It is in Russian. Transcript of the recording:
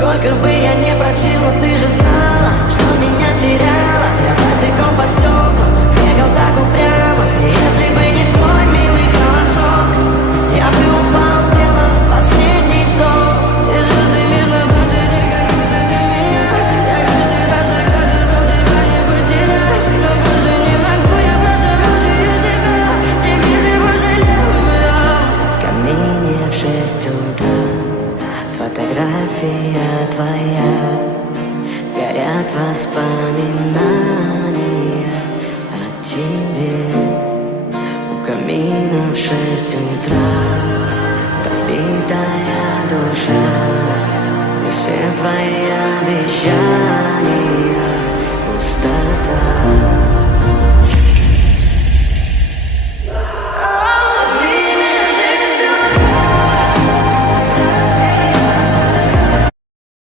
Сколько бы я ни просил, но ты же знала, что меня теряла. Я босиком по стеклам бегал так упрямо. Если бы не твой милый голосок, я бы упал, сделал последний вздох. И звезды мирно падали, как будто для меня. Я каждый раз загадывал тебя не потерять. Но больше не могу, я просто мучаю себя. Теперь ты пожалел меня. В камине в 6 утра фотография твоя, горят воспоминания о тебе. У камина в 6 утра разбитая душа, и все твои обещания